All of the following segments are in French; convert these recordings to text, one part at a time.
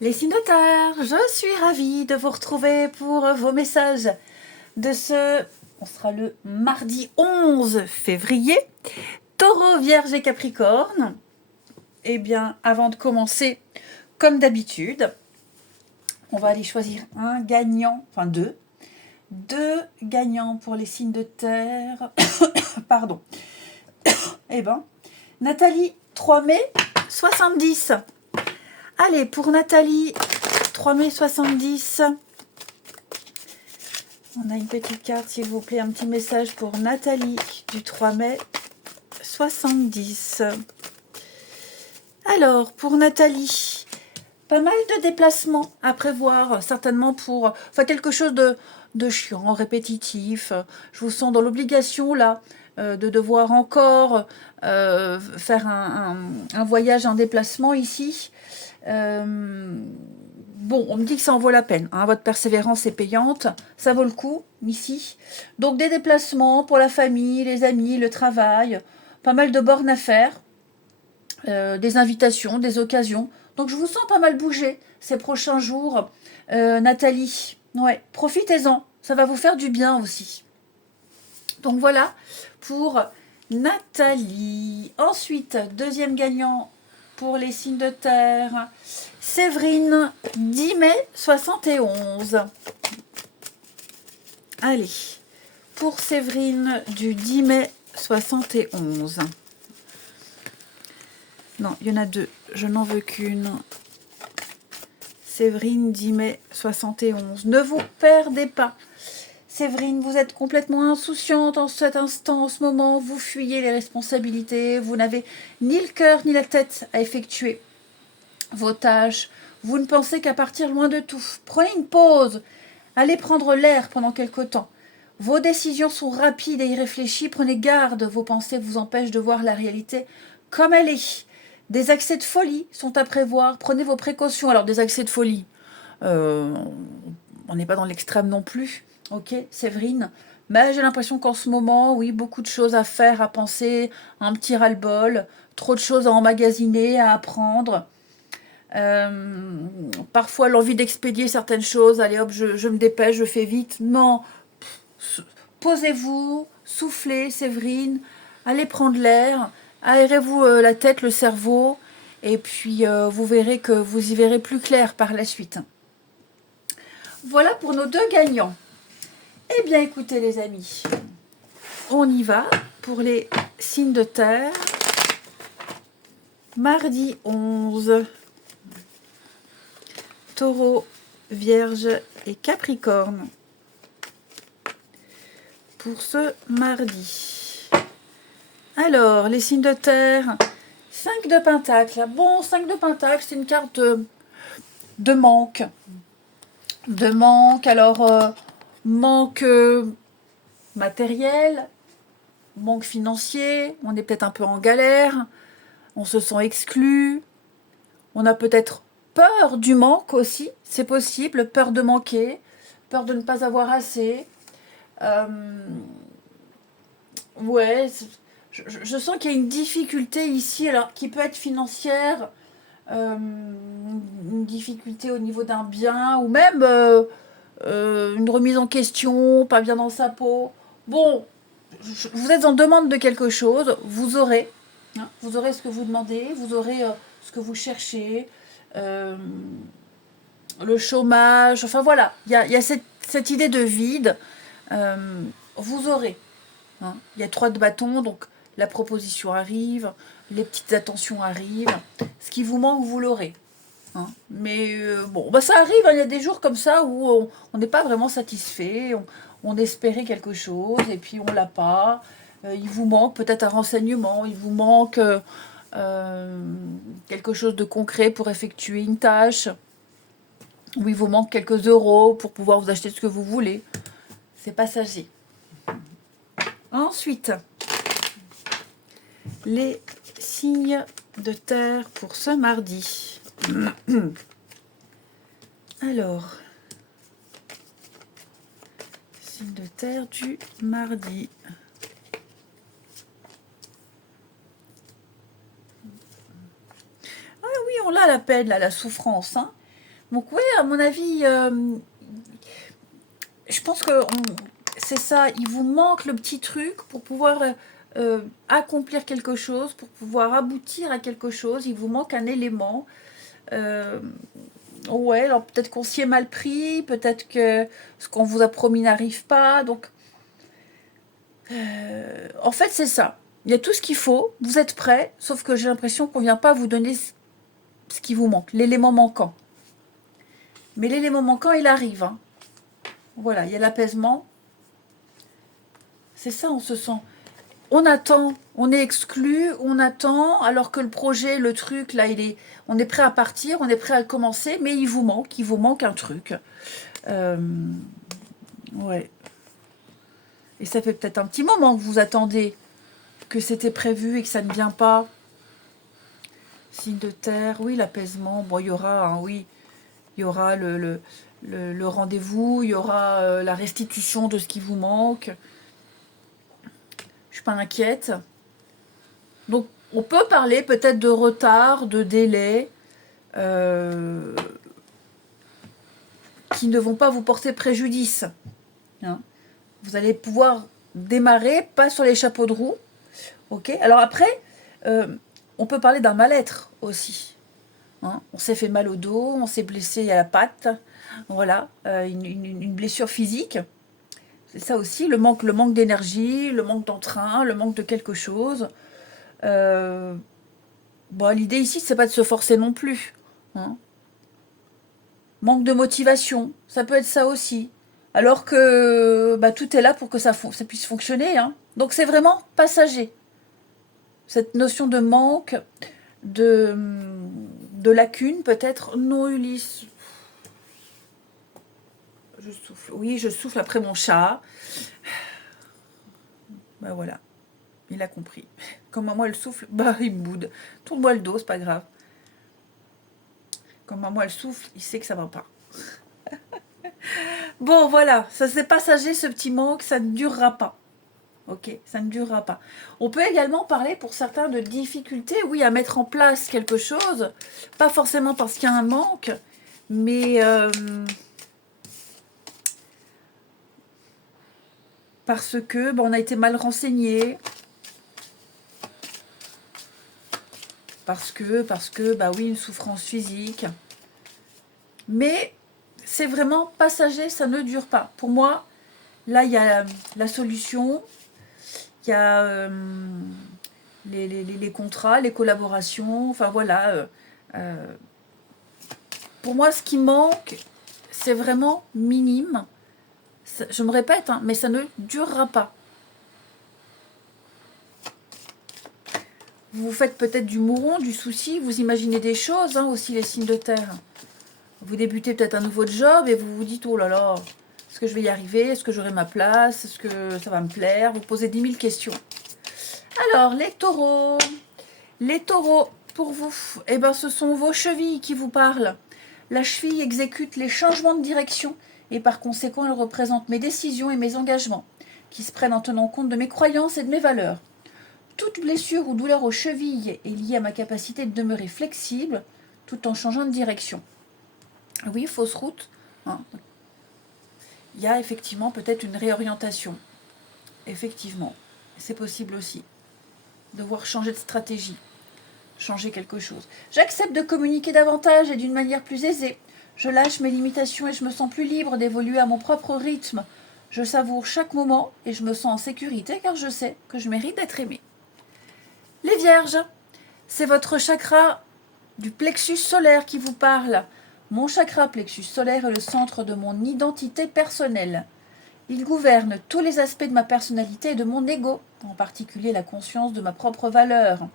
Les signes de terre, je suis ravie de vous retrouver pour vos messages de on sera le mardi 11 février, Taureau, Vierge et Capricorne. Eh bien, avant de commencer, comme d'habitude, on va aller choisir un gagnant, enfin deux gagnants pour les signes de terre. Pardon. Eh ben, Nathalie, 3 mai 70. Allez, pour Nathalie, 3 mai 70. On a une petite carte, s'il vous plaît, un petit message pour Nathalie du 3 mai 70. Alors, pour Nathalie, pas mal de déplacements à prévoir, certainement pour quelque chose de chiant, répétitif. Je vous sens dans l'obligation, là, de devoir encore faire un voyage, un déplacement ici. Bon, on me dit que ça en vaut la peine. Hein, votre persévérance est payante. Ça vaut le coup, ici. Donc, des déplacements pour la famille, les amis, le travail. Pas mal de bornes à faire. Des invitations, des occasions. Donc, je vous sens pas mal bouger ces prochains jours. Nathalie, ouais, profitez-en. Ça va vous faire du bien aussi. Donc, voilà pour Nathalie. Ensuite, deuxième gagnant pour les signes de terre. Séverine, 10 mai 71. Allez, pour Séverine du 10 mai 71. Non, il y en a deux. Je n'en veux qu'une. Séverine, 10 mai 71. Ne vous perdez pas. Séverine, vous êtes complètement insouciante en cet instant, en ce moment. Vous fuyez les responsabilités. Vous n'avez ni le cœur ni la tête à effectuer vos tâches. Vous ne pensez qu'à partir loin de tout. Prenez une pause. Allez prendre l'air pendant quelque temps. Vos décisions sont rapides et irréfléchies. Prenez garde. Vos pensées vous empêchent de voir la réalité comme elle est. Des accès de folie sont à prévoir. Prenez vos précautions. Alors, des accès de folie, on n'est pas dans l'extrême non plus. Ok, Séverine. Mais j'ai l'impression qu'en ce moment, oui, beaucoup de choses à faire, à penser, un petit ras-le-bol, trop de choses à emmagasiner, à apprendre. Parfois l'envie d'expédier certaines choses, allez hop, je me dépêche, je fais vite. Non, posez-vous, soufflez, Séverine, allez prendre l'air, aérez-vous la tête, le cerveau, et puis vous verrez que vous y verrez plus clair par la suite. Voilà pour nos deux gagnants. Eh bien écoutez les amis, on y va pour les signes de terre. Mardi 11. Taureau, Vierge et Capricorne pour ce mardi. Alors, les signes de terre, 5 de Pentacle. Bon, 5 de Pentacle, c'est une carte de manque. De manque, alors, manque matériel, manque financier, on est peut-être un peu en galère, on se sent exclu, on a peut-être peur du manque aussi, c'est possible, peur de manquer, peur de ne pas avoir assez. Ouais, je sens qu'il y a une difficulté ici, alors qui peut être financière, une difficulté au niveau d'un bien, ou même une remise en question, pas bien dans sa peau. Bon, vous êtes en demande de quelque chose, vous aurez. Hein, vous aurez ce que vous demandez, vous aurez ce que vous cherchez. Euh, le chômage, enfin voilà, il y a cette idée de vide. Vous aurez. Hein. Il y a 3 de bâton, donc la proposition arrive, les petites attentions arrivent. Ce qui vous manque, vous l'aurez. Hein. Mais bon, bah ça arrive, hein, il y a des jours comme ça où on n'est pas vraiment satisfait, on espérait quelque chose et puis on l'a pas. Il vous manque peut-être un renseignement, il vous manque quelque chose de concret pour effectuer une tâche, ou il vous manque quelques euros pour pouvoir vous acheter ce que vous voulez. C'est passager. Ensuite, les signes de terre pour ce mardi. Alors, signe de terre du mardi. Ah oui, on l'a la peine, là, la souffrance. Hein. Donc oui, à mon avis, je pense que c'est ça, il vous manque le petit truc pour pouvoir accomplir quelque chose, pour pouvoir aboutir à quelque chose, il vous manque un élément. Euh, ouais, alors peut-être qu'on s'y est mal pris, peut-être que ce qu'on vous a promis n'arrive pas, donc en fait c'est ça. Il y a tout ce qu'il faut, vous êtes prêts, sauf que j'ai l'impression qu'on ne vient pas vous donner ce qui vous manque, l'élément manquant. Mais l'élément manquant, il arrive, hein. Voilà, il y a l'apaisement. C'est ça, on se sent. On attend, on est exclu, on attend, alors que le projet, le truc, là, on est prêt à partir, on est prêt à le commencer, mais il vous manque un truc. Euh, ouais. Et ça fait peut-être un petit moment que vous attendez que c'était prévu et que ça ne vient pas. Signe de terre, oui, l'apaisement. Bon, il y aura, hein, oui, il y aura le rendez-vous, il y aura la restitution de ce qui vous manque. Je suis pas inquiète. Donc, on peut parler peut-être de retard, de délai, euh, qui ne vont pas vous porter préjudice. Hein. Vous allez pouvoir démarrer, pas sur les chapeaux de roue. Ok. Alors après, on peut parler d'un mal-être aussi. Hein. On s'est fait mal au dos, on s'est blessé à la patte. Voilà, une blessure physique. C'est ça aussi, le manque d'énergie, le manque d'entrain, le manque de quelque chose. Euh, bon, l'idée ici, c'est pas de se forcer non plus. Hein. Manque de motivation, ça peut être ça aussi. Alors que bah, tout est là pour que ça puisse fonctionner. Hein. Donc c'est vraiment passager. Cette notion de manque, de, de lacune peut-être. Non, Ulysse. Je souffle. Oui, je souffle après mon chat. Ben voilà, il a compris. Quand maman elle souffle, bah il me boude. Tourne-moi le dos, c'est pas grave. Quand maman elle souffle, il sait que ça va pas. Bon voilà, ça c'est passager ce petit manque, ça ne durera pas. Ok, ça ne durera pas. On peut également parler pour certains de difficultés, oui, à mettre en place quelque chose. Pas forcément parce qu'il y a un manque, mais parce que on a été mal renseigné. Parce que, bah oui, une souffrance physique. Mais c'est vraiment passager, ça ne dure pas. Pour moi, là, il y a la solution, il y a les contrats, les collaborations, enfin voilà. Pour moi, ce qui manque, c'est vraiment minime. Je me répète, hein, mais ça ne durera pas. Vous vous faites peut-être du mouron, du souci, vous imaginez des choses, hein, aussi les signes de terre. Vous débutez peut-être un nouveau job et vous vous dites, oh là là, est-ce que je vais y arriver? Est-ce que j'aurai ma place? Est-ce que ça va me plaire? Vous posez 10 000 questions. Alors, les taureaux, pour vous, eh ben, ce sont vos chevilles qui vous parlent. La cheville exécute les changements de direction et par conséquent, elle représente mes décisions et mes engagements, qui se prennent en tenant compte de mes croyances et de mes valeurs. Toute blessure ou douleur aux chevilles est liée à ma capacité de demeurer flexible tout en changeant de direction. Oui, fausse route. Hein. Il y a effectivement peut-être une réorientation. Effectivement, c'est possible aussi. Devoir changer de stratégie, changer quelque chose. J'accepte de communiquer davantage et d'une manière plus aisée. Je lâche mes limitations et je me sens plus libre d'évoluer à mon propre rythme. Je savoure chaque moment et je me sens en sécurité car je sais que je mérite d'être aimée. Les vierges, c'est votre chakra du plexus solaire qui vous parle. Mon chakra plexus solaire est le centre de mon identité personnelle. Il gouverne tous les aspects de ma personnalité et de mon ego, en particulier la conscience de ma propre valeur,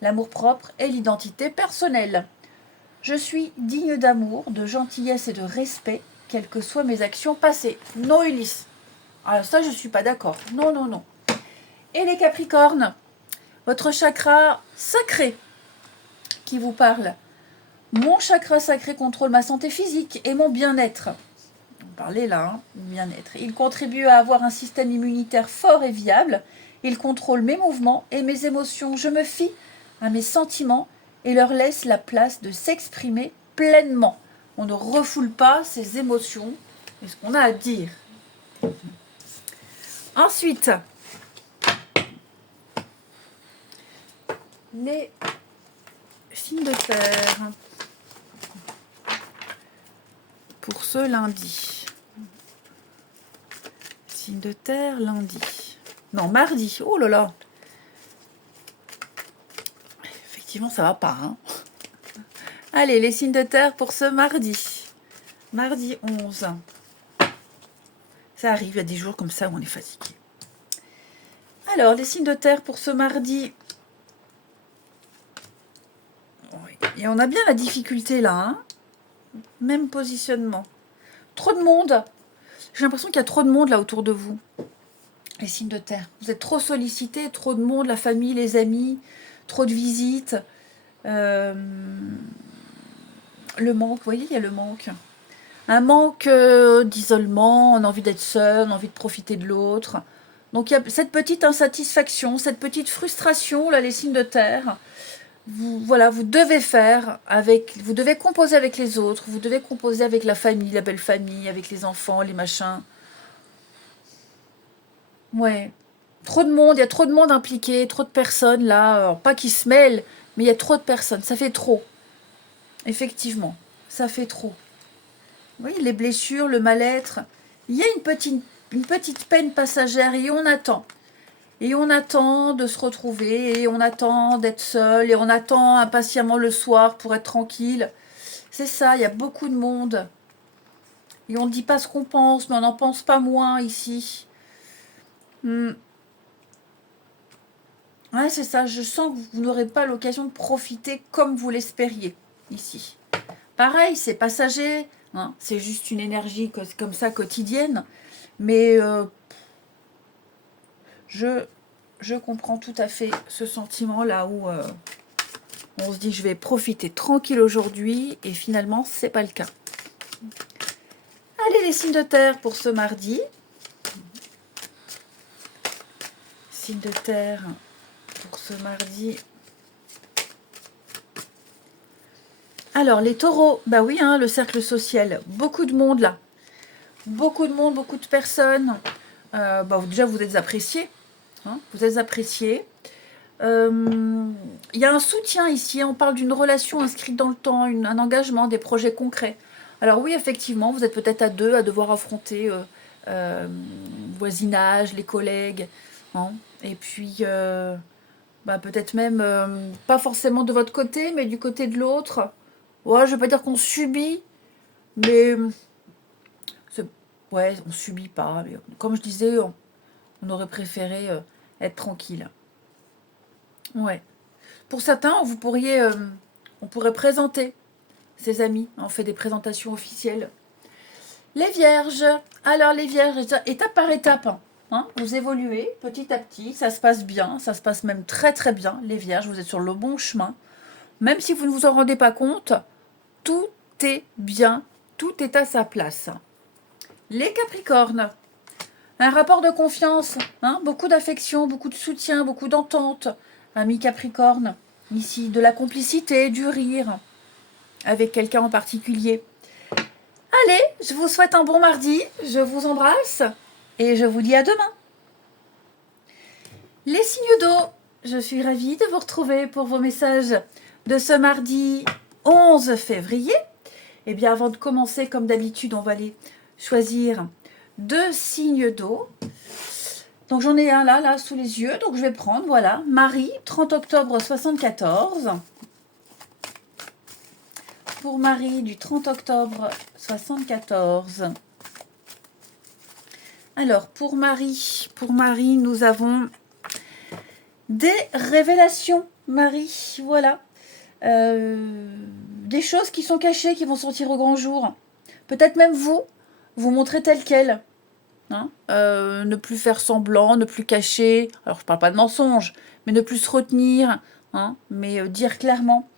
l'amour-propre et l'identité personnelle. Je suis digne d'amour, de gentillesse et de respect, quelles que soient mes actions passées. Non, Ulysse. Ah, ça, je ne suis pas d'accord. Non, non, non. Et les Capricornes, votre chakra sacré qui vous parle. Mon chakra sacré contrôle ma santé physique et mon bien-être. On parlait là, hein, bien-être. Il contribue à avoir un système immunitaire fort et viable. Il contrôle mes mouvements et mes émotions. Je me fie à mes sentiments et leur laisse la place de s'exprimer pleinement. On ne refoule pas ses émotions et ce qu'on a à dire. Ensuite, les signes de terre pour ce lundi. Signe de terre lundi. Non, mardi. Oh là là. Effectivement, ça va pas. Hein. Allez, les signes de terre pour ce mardi. Mardi 11. Ça arrive, il y a des jours comme ça où on est fatigué. Alors, les signes de terre pour ce mardi. Oui. Et on a bien la difficulté là. Hein. Même positionnement. Trop de monde. J'ai l'impression qu'il y a trop de monde là autour de vous. Les signes de terre. Vous êtes trop sollicités, trop de monde, la famille, les amis, trop de visites. Le manque, vous voyez, il y a le manque. Un manque d'isolement, on a envie d'être seul, on a envie de profiter de l'autre. Donc il y a cette petite insatisfaction, cette petite frustration, là, les signes de terre. Voilà, vous devez vous devez composer avec les autres, vous devez composer avec la famille, la belle famille, avec les enfants, les machins. Ouais. Trop de monde, il y a trop de monde impliqué, trop de personnes là, alors, pas qui se mêlent, mais il y a trop de personnes, ça fait trop. Effectivement, ça fait trop. Oui, les blessures, le mal-être. Il y a une petite peine passagère et on attend. Et on attend de se retrouver, et on attend d'être seul, et on attend impatiemment le soir pour être tranquille. C'est ça, il y a beaucoup de monde. Et on ne dit pas ce qu'on pense, mais on n'en pense pas moins ici. Ouais, c'est ça, je sens que vous n'aurez pas l'occasion de profiter comme vous l'espériez ici. Pareil, c'est passager, hein, c'est juste une énergie comme ça quotidienne, mais je comprends tout à fait ce sentiment là où on se dit je vais profiter tranquille aujourd'hui et finalement c'est pas le cas. Allez les signes de terre pour ce mardi. Signes de terre pour ce mardi. Alors les taureaux, bah oui, hein, le cercle social, beaucoup de monde là. Beaucoup de monde, beaucoup de personnes. Déjà vous êtes appréciés. Hein, vous êtes appréciés. Il y a un soutien ici, on parle d'une relation inscrite dans le temps, un engagement, des projets concrets. Alors oui, effectivement, vous êtes peut-être à deux à devoir affronter voisinage, les collègues, hein, et puis peut-être même pas forcément de votre côté, mais du côté de l'autre. Ouais, je ne vais pas dire qu'on subit, mais ouais, on subit pas. Mais, comme je disais, on aurait préféré être tranquille. Ouais. Pour certains, on pourrait présenter ses amis. On fait des présentations officielles. Les vierges. Alors les vierges, étape par étape. Hein, vous évoluez petit à petit. Ça se passe bien. Ça se passe même très très bien. Les vierges, vous êtes sur le bon chemin. Même si vous ne vous en rendez pas compte, tout est bien. Tout est à sa place. Les capricornes. Un rapport de confiance. Hein, beaucoup d'affection, beaucoup de soutien, beaucoup d'entente. Ami Capricorne, ici, de la complicité, du rire, avec quelqu'un en particulier. Allez, je vous souhaite un bon mardi, je vous embrasse, et je vous dis à demain. Les signes d'eau, je suis ravie de vous retrouver pour vos messages de ce mardi 11 février. Et bien, avant de commencer, comme d'habitude, on va aller choisir 2 signes d'eau. Donc j'en ai un là sous les yeux, donc je vais prendre, voilà, Marie, 30 octobre 74. Pour Marie du 30 octobre 74. Alors pour Marie, nous avons des révélations, Marie, voilà. Des choses qui sont cachées, qui vont sortir au grand jour. Peut-être même vous montrer tel quel. Hein, ne plus faire semblant, ne plus cacher, alors je parle pas de mensonge, mais ne plus se retenir, hein, mais dire clairement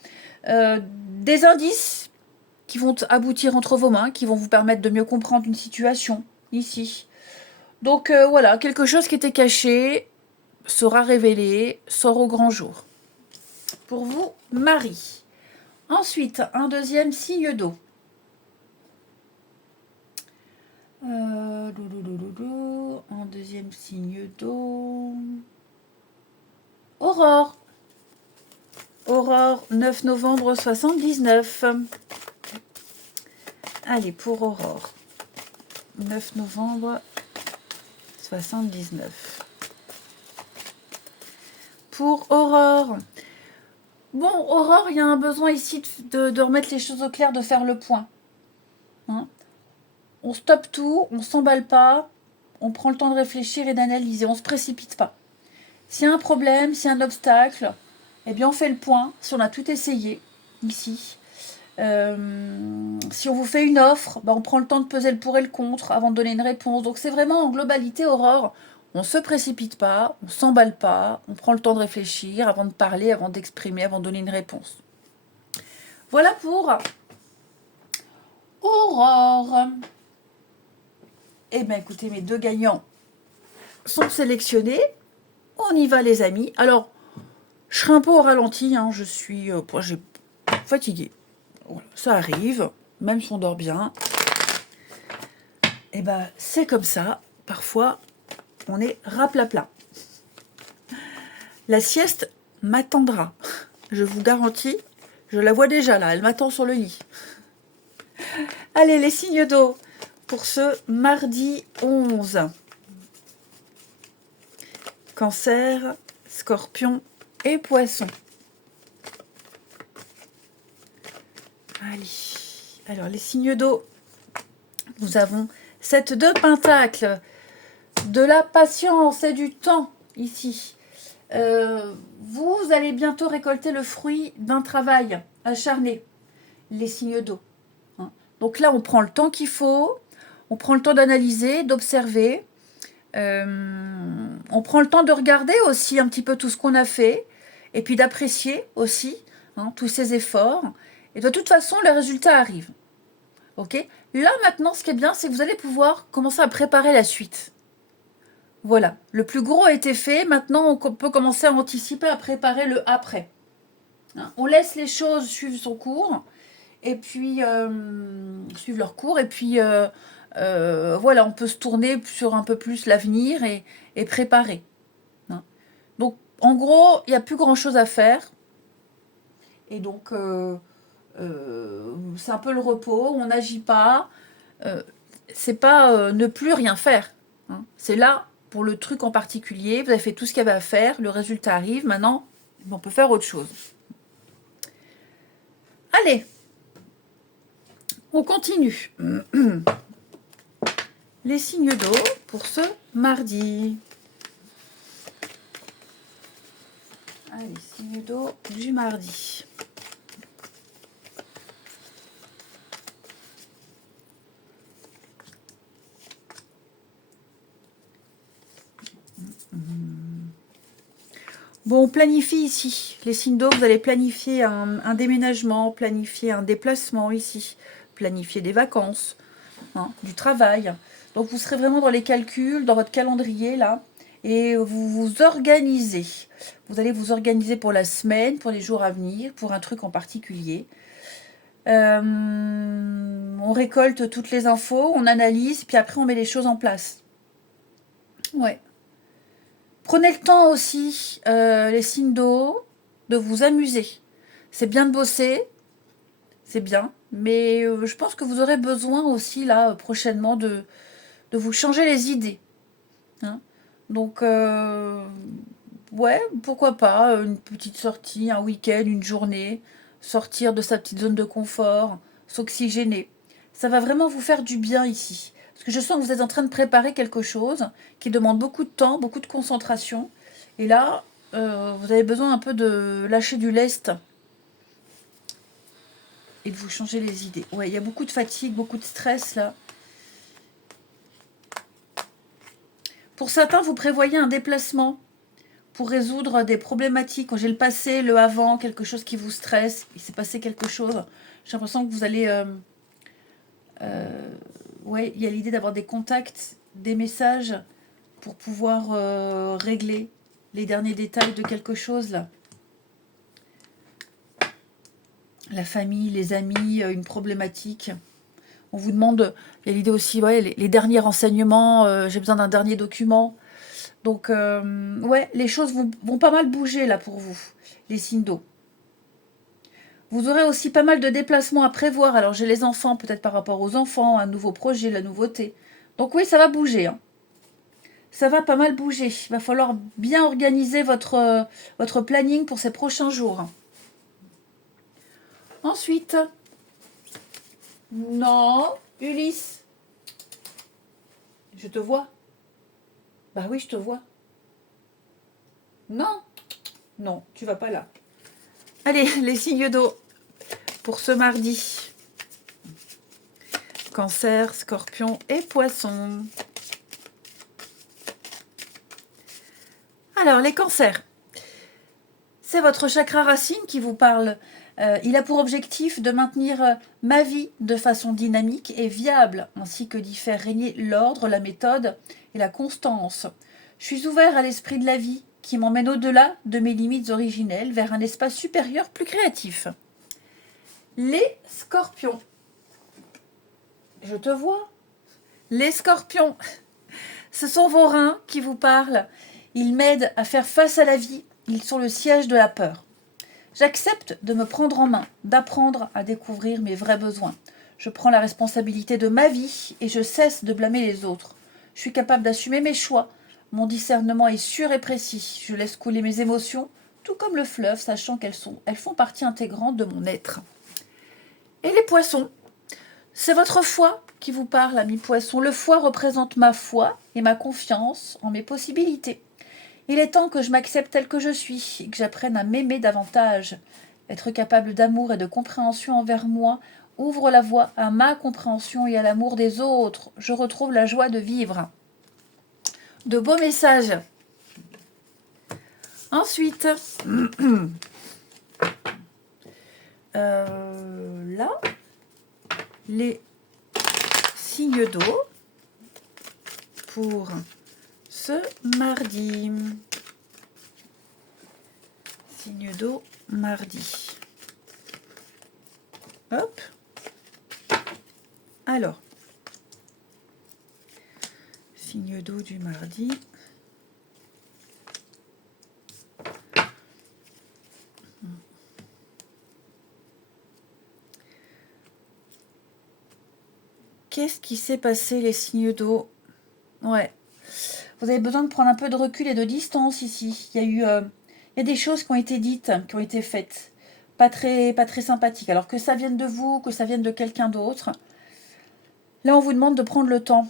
des indices qui vont aboutir entre vos mains, qui vont vous permettre de mieux comprendre une situation ici. Donc voilà, quelque chose qui était caché sera révélé, sort au grand jour. Pour vous, Marie. Ensuite, un deuxième signe d'eau. Un deuxième signe d'eau. Aurore. Aurore, 9 novembre 79. Allez, pour Aurore. 9 novembre 79. Pour Aurore. Bon, Aurore, il y a un besoin ici de remettre les choses au clair, de faire le point. Hein, on stoppe tout, on s'emballe pas, on prend le temps de réfléchir et d'analyser, on ne se précipite pas. S'il y a un problème, s'il y a un obstacle, eh bien on fait le point, si on a tout essayé ici. Si on vous fait une offre, on prend le temps de peser le pour et le contre avant de donner une réponse. Donc c'est vraiment en globalité, Aurore, on ne se précipite pas, on ne s'emballe pas, on prend le temps de réfléchir avant de parler, avant d'exprimer, avant de donner une réponse. Voilà pour Aurore. Eh bien écoutez, mes 2 gagnants sont sélectionnés. On y va les amis. Alors, je serai un peu au ralenti, hein. Je suis fatiguée. Voilà, ça arrive, même si on dort bien. Et ben c'est comme ça. Parfois, on est raplapla. La sieste m'attendra. Je vous garantis, je la vois déjà là, elle m'attend sur le lit. Allez, les signes d'eau pour ce mardi 11. Cancer, Scorpion et Poisson. Allez, alors les signes d'eau, nous avons 7 de Pentacle, de la patience et du temps ici. Vous allez bientôt récolter le fruit d'un travail acharné, les signes d'eau. Hein. Donc là, on prend le temps qu'il faut, on prend le temps d'analyser, d'observer. On prend le temps de regarder aussi un petit peu tout ce qu'on a fait et puis d'apprécier aussi tous ces efforts. Et de toute façon, le résultat arrive. Ok ? Là, maintenant, ce qui est bien, c'est que vous allez pouvoir commencer à préparer la suite. Voilà. Le plus gros a été fait. Maintenant, on peut commencer à anticiper, à préparer le après. Hein ? On laisse les choses suivre son cours et puis suivre leur cours. Et puis, voilà, on peut se tourner sur un peu plus l'avenir et préparer. Hein. Donc, en gros, il n'y a plus grand-chose à faire. Et donc, c'est un peu le repos, on n'agit pas. C'est pas ne plus rien faire. Hein. C'est là, pour le truc en particulier, vous avez fait tout ce qu'il y avait à faire, le résultat arrive, maintenant, on peut faire autre chose. Allez, on continue. Les signes d'eau pour ce mardi. Allez, signes d'eau du mardi. Bon, on planifie ici. Les signes d'eau, vous allez planifier un déménagement, planifier un déplacement ici, planifier des vacances, du travail. Donc, vous serez vraiment dans les calculs, dans votre calendrier, là, et vous vous organisez. Vous allez vous organiser pour la semaine, pour les jours à venir, pour un truc en particulier. On récolte toutes les infos, on analyse, puis après, on met les choses en place. Ouais. Prenez le temps aussi, les signes d'eau, de vous amuser. C'est bien de bosser, c'est bien, mais je pense que vous aurez besoin aussi, là, prochainement, de vous changer les idées. Hein. Donc, ouais, pourquoi pas, une petite sortie, un week-end, une journée, sortir de sa petite zone de confort, s'oxygéner. Ça va vraiment vous faire du bien ici. Parce que je sens que vous êtes en train de préparer quelque chose qui demande beaucoup de temps, beaucoup de concentration. Et là, vous avez besoin un peu de lâcher du lest et de vous changer les idées. Ouais, il y a beaucoup de fatigue, beaucoup de stress là. Pour certains, vous prévoyez un déplacement pour résoudre des problématiques. Quand j'ai le passé, le avant, quelque chose qui vous stresse, il s'est passé quelque chose. J'ai l'impression que vous allez... ouais, il y a l'idée d'avoir des contacts, des messages pour pouvoir régler les derniers détails de quelque chose là. La famille, les amis, une problématique. On vous demande, il y a l'idée aussi, ouais, les derniers renseignements, j'ai besoin d'un dernier document. Donc, ouais, les choses vont pas mal bouger là pour vous, les signes d'eau. Vous aurez aussi pas mal de déplacements à prévoir. Alors, j'ai les enfants, peut-être par rapport aux enfants, un nouveau projet, la nouveauté. Donc oui, ça va bouger. Hein. Ça va pas mal bouger. Il va falloir bien organiser votre planning pour ces prochains jours. Ensuite, non, Ulysse, je te vois. Bah oui, je te vois. Non, non, tu vas pas là. Allez, les signes d'eau pour ce mardi. Cancer, Scorpion et Poisson. Alors, les cancers. C'est votre chakra racine qui vous parle. Il a pour objectif de maintenir ma vie de façon dynamique et viable, ainsi que d'y faire régner l'ordre, la méthode et la constance. Je suis ouvert à l'esprit de la vie qui m'emmène au-delà de mes limites originelles vers un espace supérieur plus créatif. Les scorpions. Je te vois. Les scorpions. Ce sont vos reins qui vous parlent. Ils m'aident à faire face à la vie. Ils sont le siège de la peur. J'accepte de me prendre en main, d'apprendre à découvrir mes vrais besoins. Je prends la responsabilité de ma vie et je cesse de blâmer les autres. Je suis capable d'assumer mes choix. Mon discernement est sûr et précis. Je laisse couler mes émotions, tout comme le fleuve, sachant elles font partie intégrante de mon être. Et les poissons, c'est votre foi qui vous parle, ami poisson. Le foie représente ma foi et ma confiance en mes possibilités. Il est temps que je m'accepte tel que je suis et que j'apprenne à m'aimer davantage. Être capable d'amour et de compréhension envers moi ouvre la voie à ma compréhension et à l'amour des autres. Je retrouve la joie de vivre. De beaux messages. Ensuite, là, les signes d'eau pour ce mardi. Signe d'eau mardi. Hop. Alors, signe d'eau du mardi. Qu'est-ce qui s'est passé, les signes d'eau? Ouais. Vous avez besoin de prendre un peu de recul et de distance ici. Il y a des choses qui ont été dites, qui ont été faites. Pas très sympathiques. Alors que ça vienne de vous, que ça vienne de quelqu'un d'autre. Là, on vous demande de prendre le temps.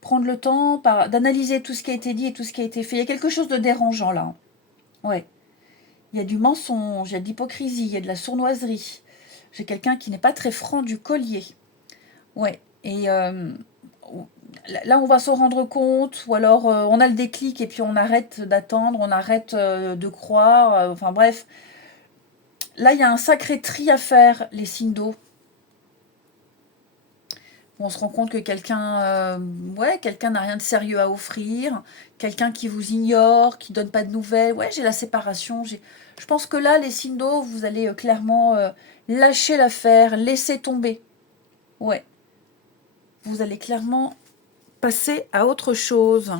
Prendre le temps d'analyser tout ce qui a été dit et tout ce qui a été fait. Il y a quelque chose de dérangeant là. Ouais. Il y a du mensonge, il y a de l'hypocrisie, il y a de la sournoiserie. J'ai quelqu'un qui n'est pas très franc du collier. Ouais. Et là, on va s'en rendre compte, ou alors on a le déclic et puis on arrête d'attendre, on arrète de croire. Enfin bref, là, il y a un sacré tri à faire, les signes d'eau. On se rend compte que quelqu'un n'a rien de sérieux à offrir, quelqu'un qui vous ignore, qui donne pas de nouvelles. Ouais, j'ai la séparation. Je pense que là, les signes d'eau, vous allez clairement lâcher l'affaire, laisser tomber. Ouais. Vous allez clairement passer à autre chose.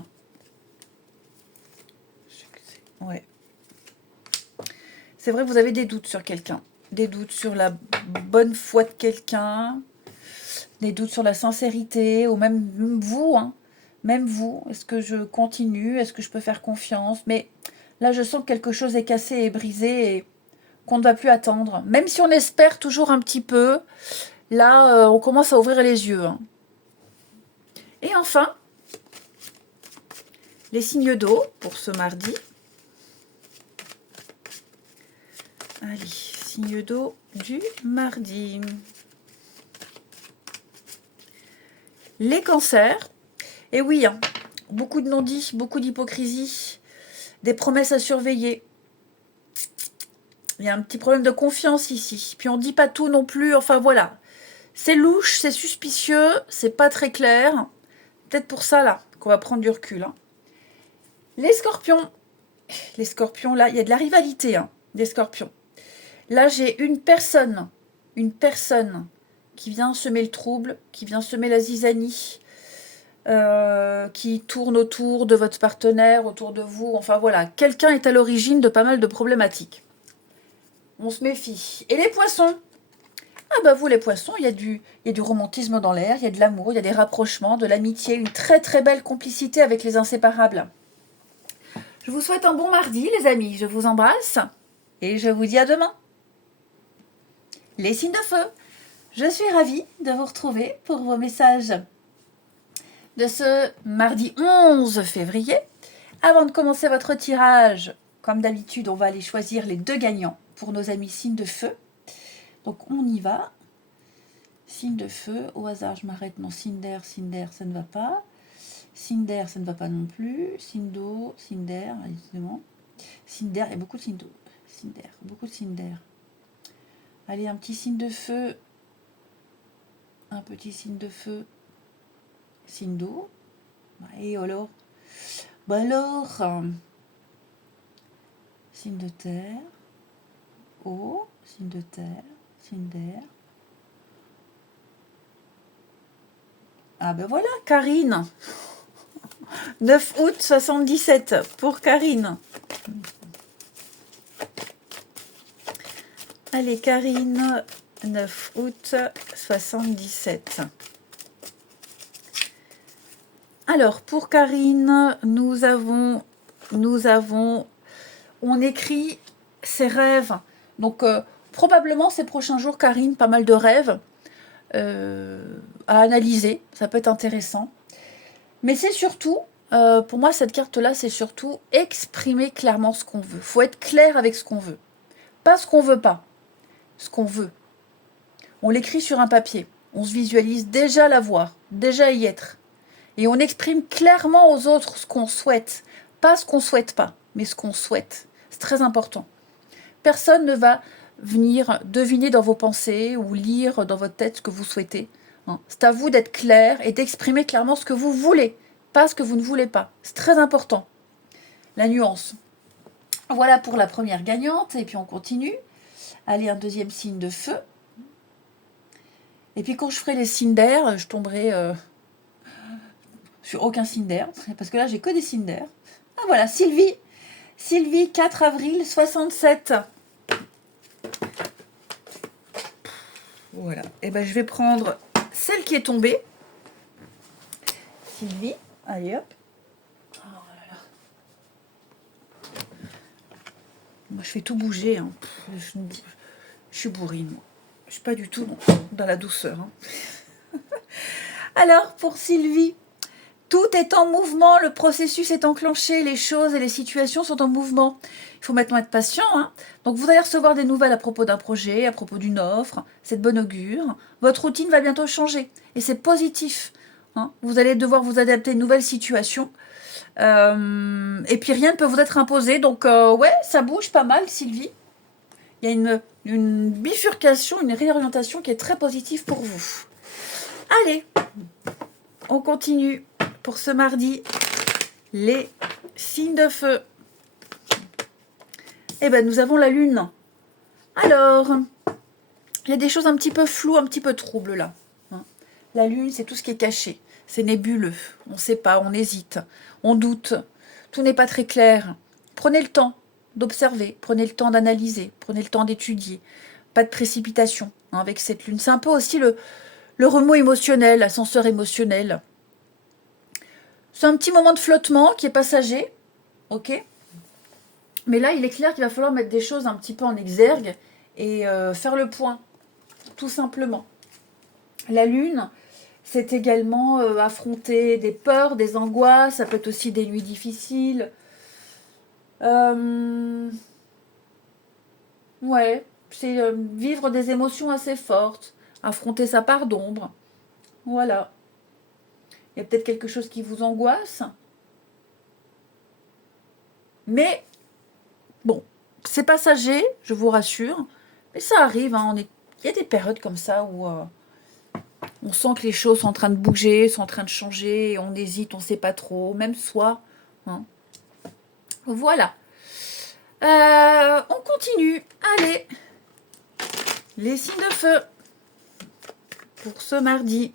Ouais. C'est vrai que vous avez des doutes sur quelqu'un. Des doutes sur la bonne foi de quelqu'un. Des doutes sur la sincérité. Ou même vous, hein. Même vous. Est-ce que je continue? Est-ce que je peux faire confiance? Mais là, je sens que quelque chose est cassé et brisé et qu'on ne va plus attendre. Même si on espère toujours un petit peu, là, on commence à ouvrir les yeux. Hein. Et enfin, les signes d'eau pour ce mardi. Allez, signe d'eau du mardi. Les cancers. Et oui, hein, beaucoup de non-dits, beaucoup d'hypocrisie, des promesses à surveiller. Il y a un petit problème de confiance ici. Puis on ne dit pas tout non plus. Enfin voilà. C'est louche, c'est suspicieux, c'est pas très clair. Peut-être pour ça, là, qu'on va prendre du recul. Hein. Les scorpions. Les scorpions, là, il y a de la rivalité, hein, des scorpions. Là, j'ai une personne qui vient semer le trouble, qui vient semer la zizanie, qui tourne autour de votre partenaire, autour de vous. Enfin voilà, quelqu'un est à l'origine de pas mal de problématiques. On se méfie. Et les poissons? Ah bah vous les poissons, il y a du romantisme dans l'air, il y a de l'amour, il y a des rapprochements, de l'amitié, une très très belle complicité avec les inséparables. Je vous souhaite un bon mardi les amis, je vous embrasse et je vous dis à demain. Les signes de feu, je suis ravie de vous retrouver pour vos messages de ce mardi 11 février. Avant de commencer votre tirage, comme d'habitude, on va aller choisir les 2 gagnants pour nos amis signes de feu. Donc on y va. Signe de feu, au hasard je m'arrête. Non, signe d'air, ça ne va pas. Signe d'air, ça ne va pas non plus. Signe d'eau, signe d'air, évidemment. Signe d'air, il y a beaucoup de signes d'eau. Signe d'air, beaucoup de signes d'air. Allez, un petit signe de feu. Un petit signe de feu. Signe d'eau. Et alors? Bah alors, signe de terre. Eau, signe de terre, signe d'air. Ah ben voilà, Karine. 9 août 77 pour Karine. Allez, Karine, 9 août 77. Alors, pour Karine, on écrit ses rêves. Donc, probablement ces prochains jours, Karine, pas mal de rêves à analyser. Ça peut être intéressant. Mais c'est surtout, pour moi, cette carte-là, c'est surtout exprimer clairement ce qu'on veut. Il faut être clair avec ce qu'on veut. Pas ce qu'on veut pas, ce qu'on veut. On l'écrit sur un papier. On se visualise déjà l'avoir, déjà y être. Et on exprime clairement aux autres ce qu'on souhaite. Pas ce qu'on souhaite pas, mais ce qu'on souhaite. C'est très important. Personne ne va venir deviner dans vos pensées ou lire dans votre tête ce que vous souhaitez. C'est à vous d'être clair et d'exprimer clairement ce que vous voulez, pas ce que vous ne voulez pas. C'est très important. La nuance. Voilà pour la première gagnante. Et puis on continue. Allez, un deuxième signe de feu. Et puis quand je ferai les signes d'air, je tomberai sur aucun signe d'air. Parce que là, j'ai que des signes d'air. Ah voilà, Sylvie. Sylvie, 4 avril 67. Voilà. Et ben je vais prendre celle qui est tombée. Sylvie. Allez hop. Oh là là. Moi, je fais tout bouger. Hein. Je suis bourrine, moi. Je suis pas du tout dans la douceur. Hein. Alors, pour Sylvie, tout est en mouvement, le processus est enclenché, les choses et les situations sont en mouvement. Il faut maintenant être patient. Hein. Donc, vous allez recevoir des nouvelles à propos d'un projet, à propos d'une offre. C'est de bonne augure. Votre routine va bientôt changer et c'est positif. Hein. Vous allez devoir vous adapter à une nouvelle situation. Et puis, rien ne peut vous être imposé. Donc, ouais, ça bouge pas mal, Sylvie. Il y a une bifurcation, une réorientation qui est très positive pour vous. Allez, on continue pour ce mardi. Les signes de feu. Eh bien, nous avons la lune. Alors, il y a des choses un petit peu floues, un petit peu troubles là. La lune, c'est tout ce qui est caché. C'est nébuleux. On ne sait pas, on hésite, on doute. Tout n'est pas très clair. Prenez le temps d'observer, prenez le temps d'analyser, prenez le temps d'étudier. Pas de précipitation avec cette lune. C'est un peu aussi le remous émotionnel, l'ascenseur émotionnel. C'est un petit moment de flottement qui est passager, ok. Mais là, il est clair qu'il va falloir mettre des choses un petit peu en exergue et faire le point, tout simplement. La lune, c'est également affronter des peurs, des angoisses, ça peut être aussi des nuits difficiles. Ouais, c'est vivre des émotions assez fortes, affronter sa part d'ombre. Voilà. Il y a peut-être quelque chose qui vous angoisse. Mais, bon, c'est passager, je vous rassure. Mais ça arrive, hein, il y a des périodes comme ça où on sent que les choses sont en train de bouger, sont en train de changer, on hésite, on ne sait pas trop, même soi. Hein. Voilà. On continue. Allez. Les signes de feu. pour ce mardi.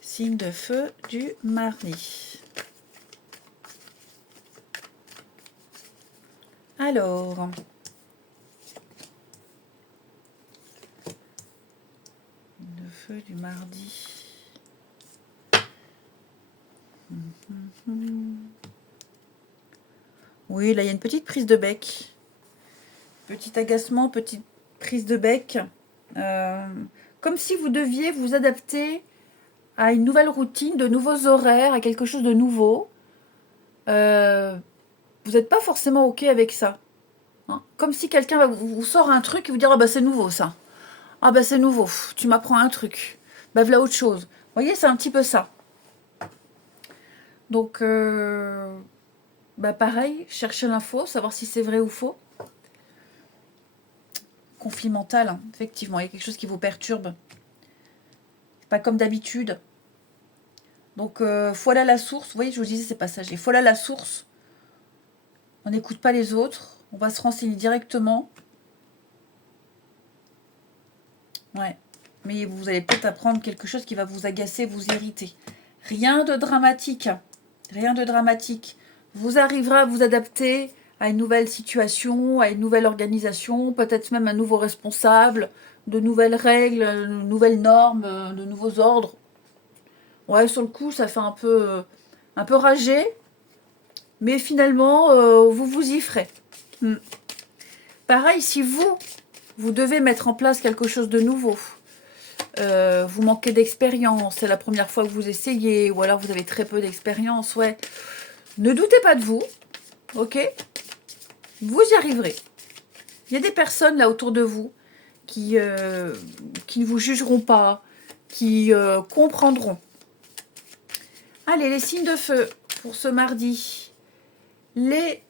Signe de feu du mardi. Alors, le feu du mardi. Oui, là, il y a une petite prise de bec. Petit agacement, petite prise de bec. Comme si vous deviez vous adapter à une nouvelle routine, de nouveaux horaires, à quelque chose de nouveau. Vous n'êtes pas forcément OK avec ça. Hein, comme si quelqu'un vous sort un truc et vous dire « Ah bah c'est nouveau ça. Ah bah c'est nouveau, tu m'apprends un truc. Bah voilà autre chose. » Vous voyez, c'est un petit peu ça. Donc, bah pareil, chercher l'info, savoir si c'est vrai ou faux. Conflit mental, hein, effectivement, il y a quelque chose qui vous perturbe. C'est pas comme d'habitude. Donc, faut aller à la source. Vous voyez, je vous disais, c'est passager. Faut aller à la source. On n'écoute pas les autres. On va se renseigner directement. Ouais. Mais vous allez peut-être apprendre quelque chose qui va vous agacer, vous irriter. Rien de dramatique. Rien de dramatique. Vous arriverez à vous adapter à une nouvelle situation, à une nouvelle organisation, peut-être même un nouveau responsable, de nouvelles règles, de nouvelles normes, de nouveaux ordres. Ouais, sur le coup, ça fait un peu rager, mais finalement, vous vous y ferez. Pareil, si vous devez mettre en place quelque chose de nouveau, vous manquez d'expérience, c'est la première fois que vous essayez, ou alors vous avez très peu d'expérience, ouais. Ne doutez pas de vous, ok? Vous y arriverez. Il y a des personnes là autour de vous qui ne vous jugeront pas, qui comprendront. Allez, les signes de feu pour ce mardi. Les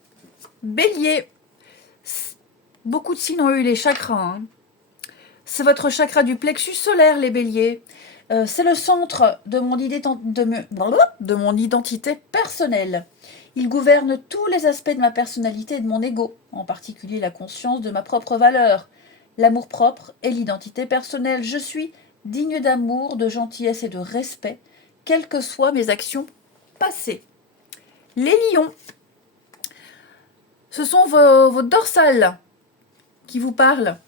béliers. Beaucoup de signes ont eu les chakras. Hein. C'est votre chakra du plexus solaire, les béliers. C'est le centre de mon identité personnelle. Il gouverne tous les aspects de ma personnalité et de mon ego, en particulier la conscience de ma propre valeur, l'amour-propre et l'identité personnelle. Je suis digne d'amour, de gentillesse et de respect, quelles que soient mes actions passées. Les lions, ce sont vos dorsales qui vous parlent.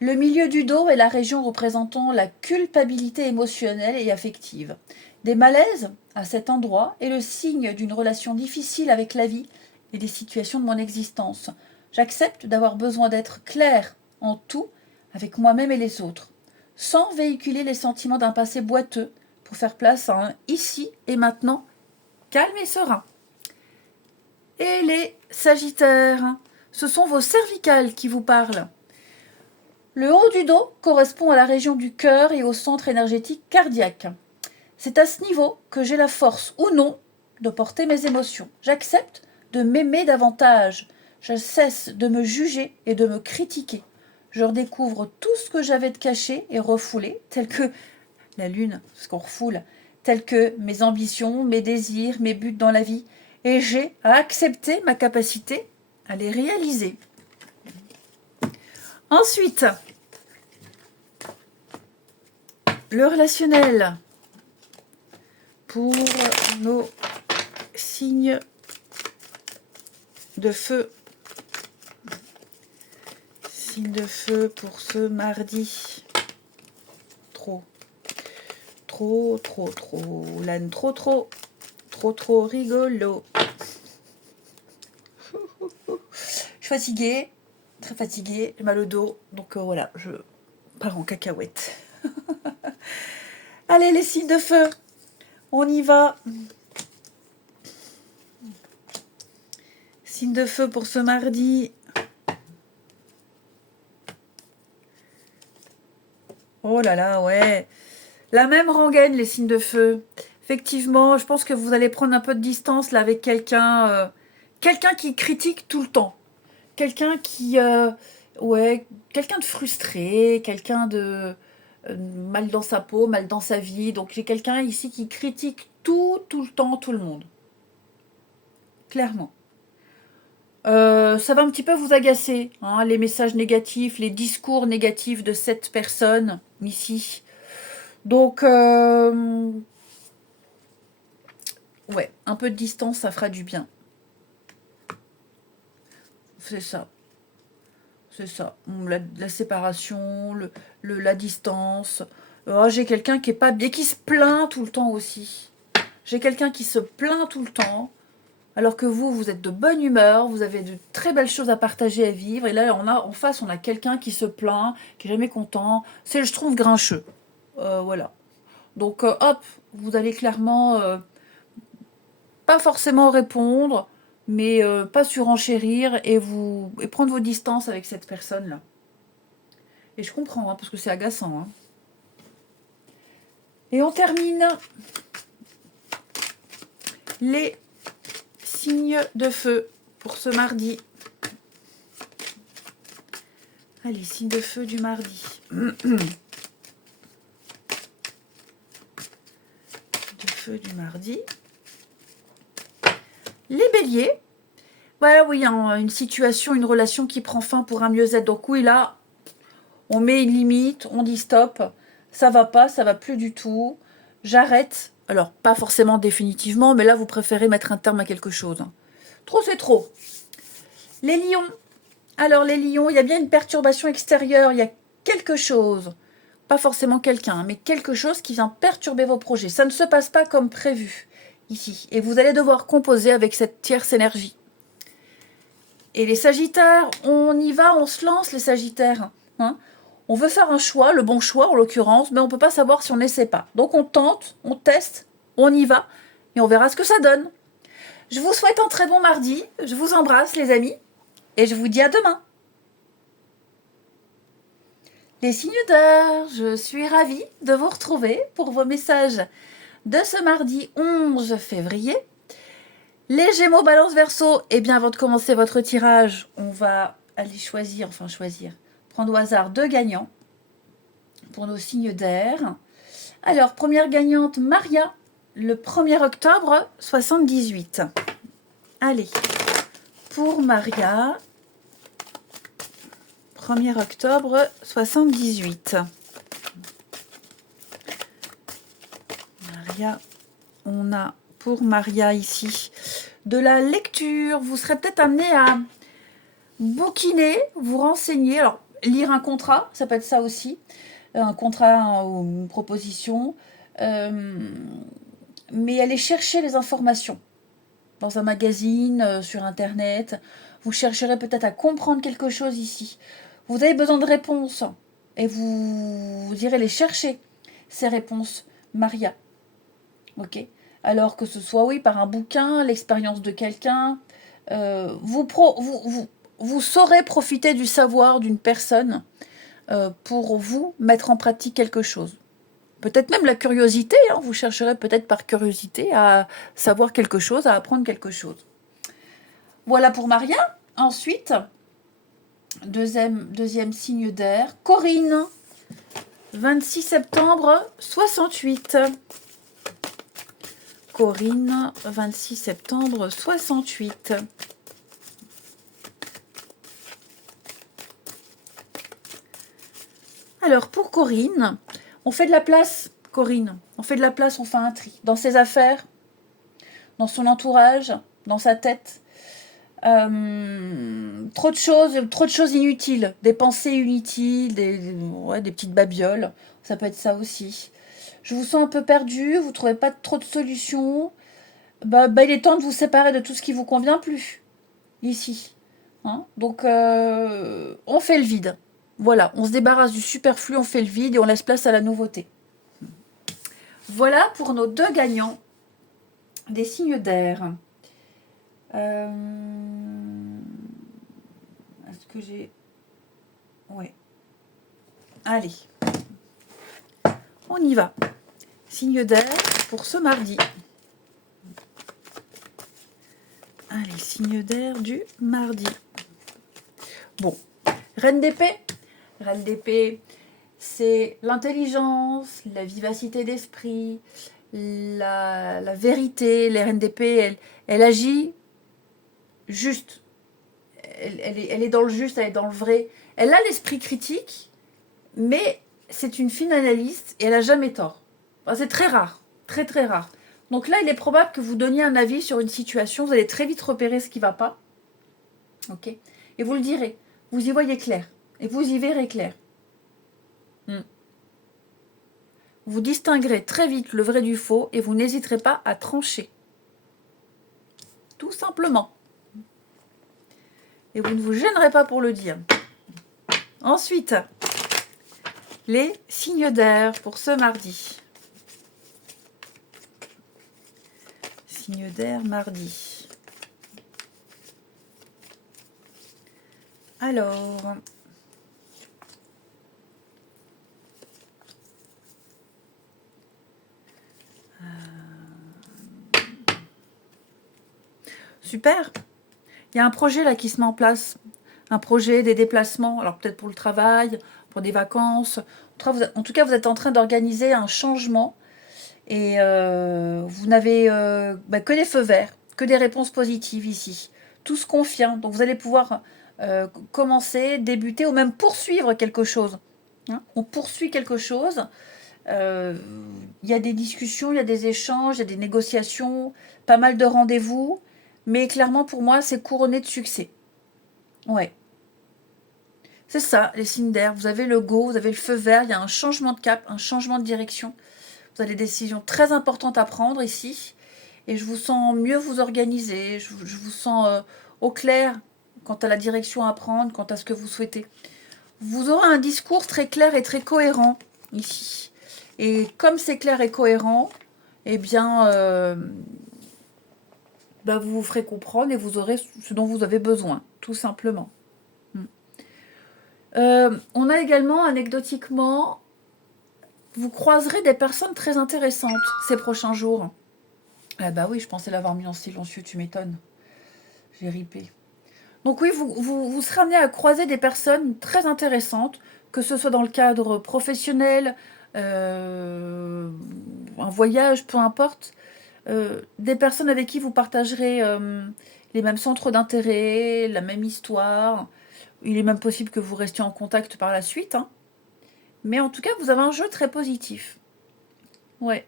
Le milieu du dos est la région représentant la culpabilité émotionnelle et affective. Des malaises à cet endroit est le signe d'une relation difficile avec la vie et des situations de mon existence. J'accepte d'avoir besoin d'être clair en tout avec moi-même et les autres, sans véhiculer les sentiments d'un passé boiteux pour faire place à un ici et maintenant calme et serein. Et les sagittaires, ce sont vos cervicales qui vous parlent. Le haut du dos correspond à la région du cœur et au centre énergétique cardiaque. C'est à ce niveau que j'ai la force ou non de porter mes émotions. J'accepte de m'aimer davantage. Je cesse de me juger et de me critiquer. Je redécouvre tout ce que j'avais de caché et refoulé, tel que la lune, ce qu'on refoule, tel que mes ambitions, mes désirs, mes buts dans la vie. Et j'ai à accepter ma capacité à les réaliser. Ensuite, le relationnel pour nos signes de feu. Signe de feu pour ce mardi. Trop l'âne trop rigolo. Je suis fatiguée, très fatiguée, j'ai mal au dos, donc voilà, je pars en cacahuète. Allez, les signes de feu, on y va. Signe de feu pour ce mardi. Oh là là, ouais. La même rengaine, les signes de feu. Effectivement, je pense que vous allez prendre un peu de distance là avec quelqu'un qui critique tout le temps. Quelqu'un qui... quelqu'un de frustré, quelqu'un de mal dans sa peau, mal dans sa vie. Donc j'ai quelqu'un ici qui critique tout le temps, tout le monde. Clairement. Ça va un petit peu vous agacer, hein, les messages négatifs, les discours négatifs de cette personne ici. Donc, ouais, un peu de distance, ça fera du bien. C'est ça. C'est ça. La séparation, la distance. J'ai quelqu'un qui est pas bien, qui se plaint tout le temps aussi. J'ai quelqu'un qui se plaint tout le temps. Alors que vous êtes de bonne humeur, vous avez de très belles choses à partager, à vivre. Et là, en face, on a quelqu'un qui se plaint, qui est jamais content. C'est, je trouve, grincheux. Voilà. Donc, hop, vous allez clairement pas forcément répondre, mais pas surenchérir et prendre vos distances avec cette personne-là. Et je comprends, hein, parce que c'est agaçant. Hein. Et on termine les signes de feu pour ce mardi. Allez, signes de feu du mardi. De feu du mardi. Les béliers. Voilà, oui, hein, une situation, une relation qui prend fin pour un mieux-être. Donc oui, là, on met une limite, on dit stop. Ça va pas, ça va plus du tout. J'arrête. Alors, pas forcément définitivement, mais là, vous préférez mettre un terme à quelque chose. Trop, c'est trop. Les lions. Alors, les lions, il y a bien une perturbation extérieure. Il y a quelque chose. Pas forcément quelqu'un, mais quelque chose qui vient perturber vos projets. Ça ne se passe pas comme prévu ici. Et vous allez devoir composer avec cette tierce énergie. Et les sagittaires, on y va, on se lance les sagittaires. Hein, on veut faire un choix, le bon choix en l'occurrence, mais on ne peut pas savoir si on n'essaie pas. Donc on tente, on teste, on y va, et on verra ce que ça donne. Je vous souhaite un très bon mardi, je vous embrasse les amis, et je vous dis à demain. Les signes d'air, je suis ravie de vous retrouver pour vos messages de ce mardi 11 février. Les Gémeaux, Balance, Verseau, eh bien avant de commencer votre tirage, on va aller choisir, prendre au hasard 2 gagnants pour nos signes d'air. Alors, première gagnante, Maria, le 1er octobre 78. Allez, pour Maria, 1er octobre 78. Maria, on a pour Maria ici de la lecture. Vous serez peut-être amené à bouquiner, vous renseigner. Alors, lire un contrat, ça peut être ça aussi. Un contrat ou une proposition. Mais aller chercher les informations dans un magazine, sur Internet. Vous chercherez peut-être à comprendre quelque chose ici. Vous avez besoin de réponses. Et vous irez les chercher, ces réponses, Maria. Ok ? Alors que ce soit, oui, par un bouquin, l'expérience de quelqu'un, vous saurez profiter du savoir d'une personne pour vous mettre en pratique quelque chose. Peut-être même la curiosité, hein, vous chercherez peut-être par curiosité à savoir quelque chose, à apprendre quelque chose. Voilà pour Maria. Ensuite, deuxième signe d'air, Corinne, 26 septembre 68. Corinne, 26 septembre 68. Alors, pour Corinne, on fait de la place, Corinne. On fait de la place, on fait un tri. Dans ses affaires, dans son entourage, dans sa tête. Trop de choses inutiles. Des pensées inutiles, des petites babioles. Ça peut être ça aussi. Je vous sens un peu perdu, vous ne trouvez pas trop de solutions. Il est temps de vous séparer de tout ce qui ne vous convient plus. Ici. Hein, donc, on fait le vide. Voilà, on se débarrasse du superflu, on fait le vide et on laisse place à la nouveauté. Voilà pour nos 2 gagnants des signes d'air. Est-ce que j'ai... Ouais. Allez. On y va. Signe d'air pour ce mardi. Allez, signe d'air du mardi. Bon. Reine d'épée. Reine d'épée, c'est l'intelligence, la vivacité d'esprit, la vérité. Les reines d'épée, elle agit juste. elle est dans le juste, elle est dans le vrai. Elle a l'esprit critique, mais c'est une fine analyste et elle n'a jamais tort. Enfin, c'est très rare, très très rare. Donc là, il est probable que vous donniez un avis sur une situation, vous allez très vite repérer ce qui ne va pas. Ok. Et vous le direz, vous y voyez clair, et vous y verrez clair. Vous distinguerez très vite le vrai du faux et vous n'hésiterez pas à trancher. Tout simplement. Et vous ne vous gênerez pas pour le dire. Ensuite, les signes d'air pour ce mardi. Signes d'air mardi. Alors, super. Il y a un projet là qui se met en place. Un projet, des déplacements. Alors peut-être pour le travail, pour des vacances. En tout cas, vous êtes en train d'organiser un changement. Et vous n'avez que des feux verts, que des réponses positives ici. Tout se confirme. Donc vous allez pouvoir commencer, débuter ou même poursuivre quelque chose. Hein, on poursuit quelque chose. Il y a des discussions, il y a des échanges, il y a des négociations, pas mal de rendez-vous. Mais clairement, pour moi, c'est couronné de succès. Ouais. C'est ça, les signes d'air. Vous avez le go, vous avez le feu vert, il y a un changement de cap, un changement de direction. Vous avez des décisions très importantes à prendre ici. Et je vous sens mieux vous organiser. Je vous sens au clair quant à la direction à prendre, quant à ce que vous souhaitez. Vous aurez un discours très clair et très cohérent ici. Et comme c'est clair et cohérent, eh bien, vous vous ferez comprendre et vous aurez ce dont vous avez besoin, tout simplement. On a également, anecdotiquement, vous croiserez des personnes très intéressantes ces prochains jours. Ah bah oui, je pensais l'avoir mis en silencieux, tu m'étonnes. J'ai ripé. Donc oui, vous serez amené à croiser des personnes très intéressantes, que ce soit dans le cadre professionnel, un voyage, peu importe. Des personnes avec qui vous partagerez les mêmes centres d'intérêt, la même histoire. Il est même possible que vous restiez en contact par la suite. Hein. Mais en tout cas, vous avez un jeu très positif. Ouais.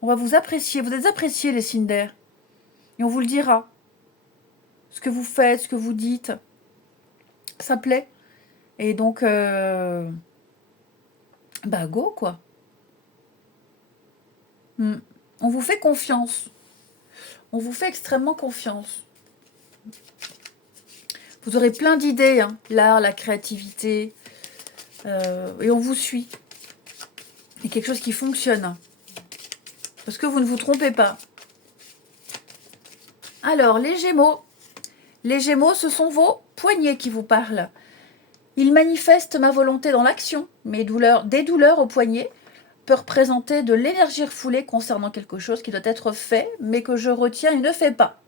On va vous apprécier. Vous êtes appréciés, les signes d'air. Et on vous le dira. Ce que vous faites, ce que vous dites, ça plaît. Et donc, go, quoi. On vous fait confiance. On vous fait extrêmement confiance. Vous aurez plein d'idées, hein. L'art, la créativité. Et on vous suit. Il y a quelque chose qui fonctionne. Parce que vous ne vous trompez pas. Alors, les Gémeaux. Les Gémeaux, ce sont vos poignets qui vous parlent. Ils manifestent ma volonté dans l'action. Des douleurs au poignet peuvent représenter de l'énergie refoulée concernant quelque chose qui doit être fait, mais que je retiens et ne fais pas.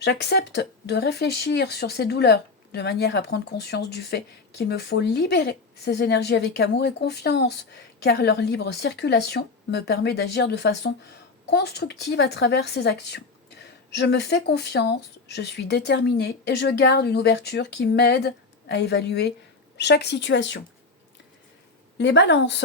J'accepte de réfléchir sur ces douleurs, de manière à prendre conscience du fait qu'il me faut libérer ces énergies avec amour et confiance, car leur libre circulation me permet d'agir de façon constructive à travers ces actions. Je me fais confiance, je suis déterminée et je garde une ouverture qui m'aide à évaluer chaque situation. Les balances.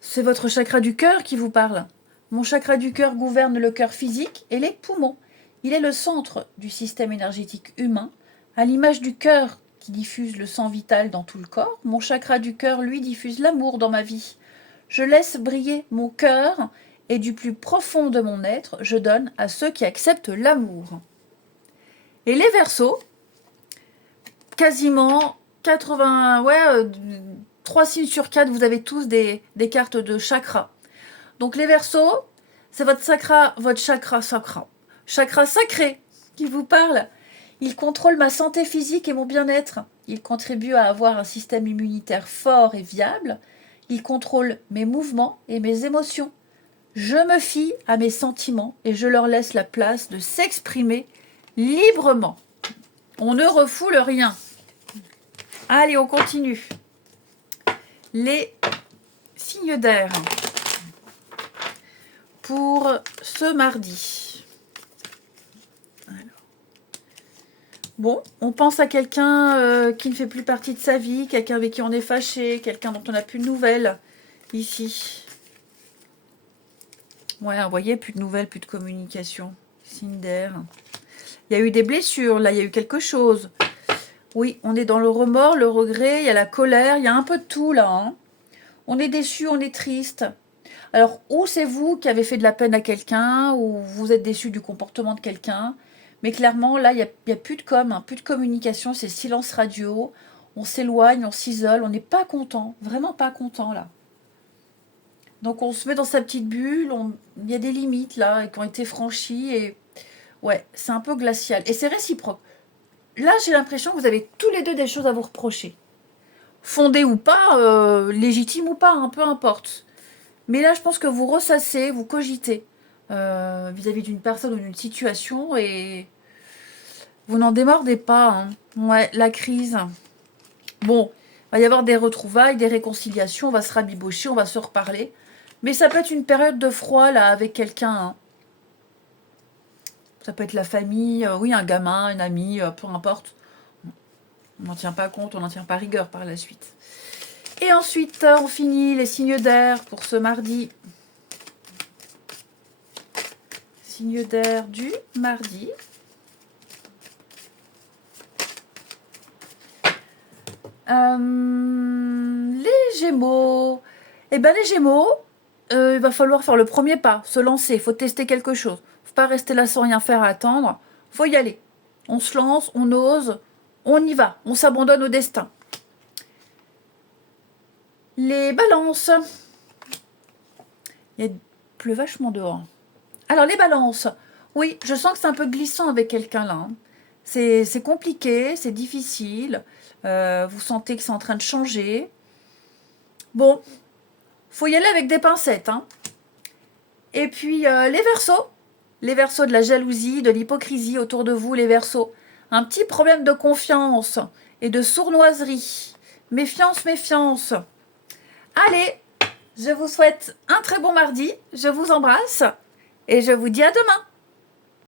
C'est votre chakra du cœur qui vous parle. Mon chakra du cœur gouverne le cœur physique et les poumons. Il est le centre du système énergétique humain. À l'image du cœur qui diffuse le sang vital dans tout le corps, mon chakra du cœur, lui, diffuse l'amour dans ma vie. Je laisse briller mon cœur et du plus profond de mon être, je donne à ceux qui acceptent l'amour. Et les Verseaux, quasiment 3 signes sur 4, vous avez tous des cartes de chakra. Donc les Verseaux, c'est votre chakra sacré qui vous parle. Il contrôle ma santé physique et mon bien-être. Il contribue à avoir un système immunitaire fort et viable. Il contrôle mes mouvements et mes émotions. Je me fie à mes sentiments et je leur laisse la place de s'exprimer librement. On ne refoule rien. Allez, on continue. Les signes d'air pour ce mardi. Alors. Bon, on pense à quelqu'un qui ne fait plus partie de sa vie, quelqu'un avec qui on est fâché, quelqu'un dont on n'a plus de nouvelles, ici. Ouais, vous voyez, plus de nouvelles, plus de communication. Signe d'air. Il y a eu des blessures, là, il y a eu quelque chose. Oui, on est dans le remords, le regret, il y a la colère, il y a un peu de tout, là. Hein. On est déçu, on est triste. Alors, ou c'est vous qui avez fait de la peine à quelqu'un, ou vous êtes déçu du comportement de quelqu'un. Mais clairement, là, il y a plus de com, hein, plus de communication, c'est silence radio. On s'éloigne, on s'isole, on n'est pas content, vraiment pas content, là. Donc, on se met dans sa petite bulle, il y a des limites, là, qui ont été franchies, et ouais, c'est un peu glacial. Et c'est réciproque. Là, j'ai l'impression que vous avez tous les deux des choses à vous reprocher. Fondées ou pas, légitimes ou pas, hein, peu importe. Mais là, je pense que vous ressassez, vous cogitez vis-à-vis d'une personne ou d'une situation et vous n'en démordez pas. Hein. Ouais, la crise. Bon, il va y avoir des retrouvailles, des réconciliations, on va se rabibocher, on va se reparler. Mais ça peut être une période de froid, là, avec quelqu'un. Hein. Ça peut être la famille, oui, un gamin, un ami, peu importe. On n'en tient pas compte, on n'en tient pas rigueur par la suite. Et ensuite, on finit les signes d'air pour ce mardi. Signe d'air du mardi. Les Gémeaux. Eh bien, les Gémeaux, il va falloir faire le premier pas, se lancer. Il faut tester quelque chose. Faut pas rester là sans rien faire à attendre. Faut y aller. On se lance, on ose, on y va. On s'abandonne au destin. Les Balances. Il pleut vachement dehors. Alors, les Balances. Oui, je sens que c'est un peu glissant avec quelqu'un là. Hein. C'est compliqué, c'est difficile. Vous sentez que c'est en train de changer. Bon, faut y aller avec des pincettes. Hein. Et puis, les Verseaux. Les Verseaux, de la jalousie, de l'hypocrisie autour de vous, les Verseaux. Un petit problème de confiance et de sournoiserie. Méfiance, méfiance. Allez, je vous souhaite un très bon mardi. Je vous embrasse et je vous dis à demain.